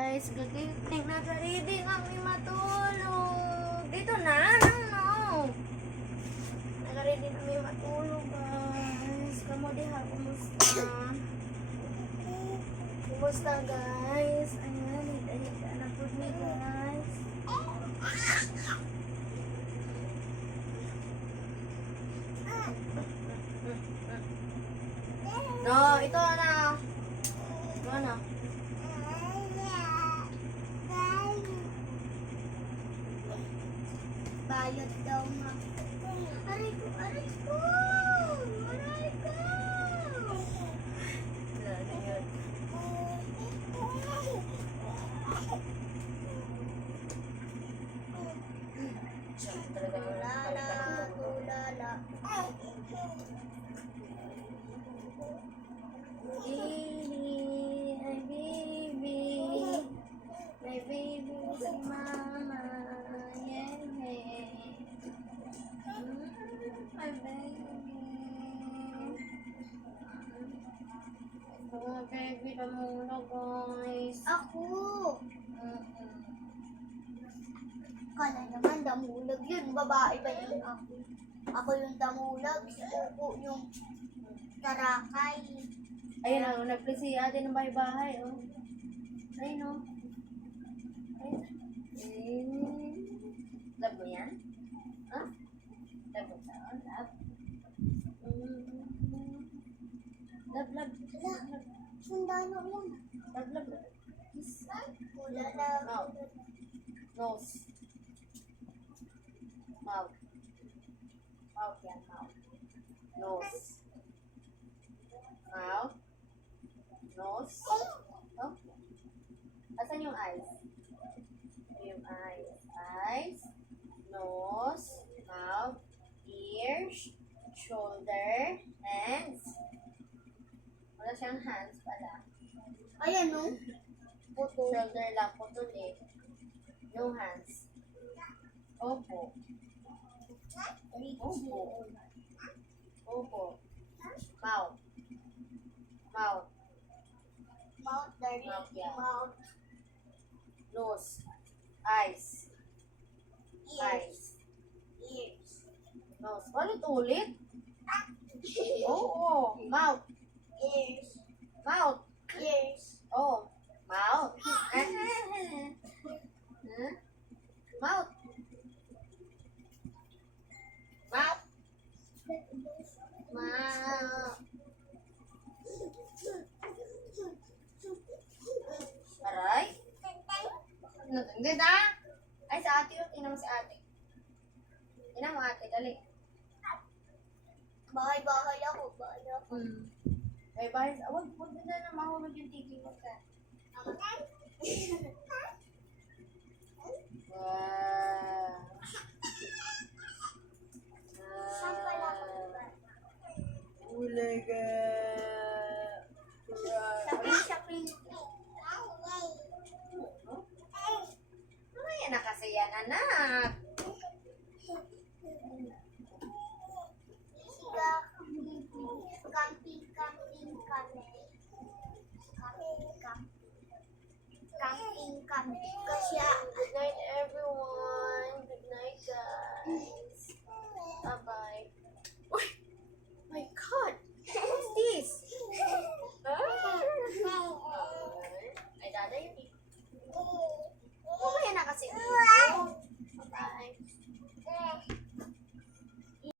Guys, gagiting na ready kami matulog. Dito na, no. Naka-ready kami matulog, guys. Kamu diha, kumusta? Kumusta, guys? Ayan, hita-hita na po ni guys. No, ito na. Ito na. Bayad daw ma. Aray ko, aray ko! Aray ko! Wala na yun. Siya talagang Tulala, tulala. Baby, my baby, my baby si mama, yeah, my baby. Oh, baby, namula, guys. Ako! Kala naman damulag yun. Babae ba yun ako? Ako yung damulag. Si Upo yung tarakay. Ayun ang nag-play si ate ng bahay-bahay, oh. Ayun, oh. Ayun. Love mo yan? Huh? Love mo siya, oh. Love. Love, love. Wala. Sundano yan. Love, love, love. Kiss. Tulala. Mouth. Nose. Mouth. Mouth yan, mouth. Nose. Mouth. Nose. Oh. Asan yung eyes? Yung eyes. Eyes. Nose. Mouth. Ears. Shoulder. Hands. Wala siyang hands pala. Ayan o. Puto. Shoulder lang. Putol eh. No hands. Opo. Opo. Opo. Mouth. Mouth. Mouth. Dari. Mouth, yeah. Mouth. Nose. Eyes. Ears. Eyes. Ears. Nose. Ulit-ulit. Oo. Mouth. Ears. Mouth. Ears. Oh. Mouth. Huh? Mouth. Mouth. Mouth. Aray. Natanggal na. Ay, sa ate yun. Tingnan mo si ate. Tingnan mo ate. Dali. Bahay-bahay ako. Bahay ako. Ay, bahis. Huwag na na mahulog yung TV mo ka. Wow. Saan pala ako ba? Ulaga. Shopping. Ano yan na kasi yan, anak? Siga, camping kami. Camping kami. Kasi Good night, everyone. Good night, guys. Bye-bye. Uy! My God! What's this? Ay, dada yun eh.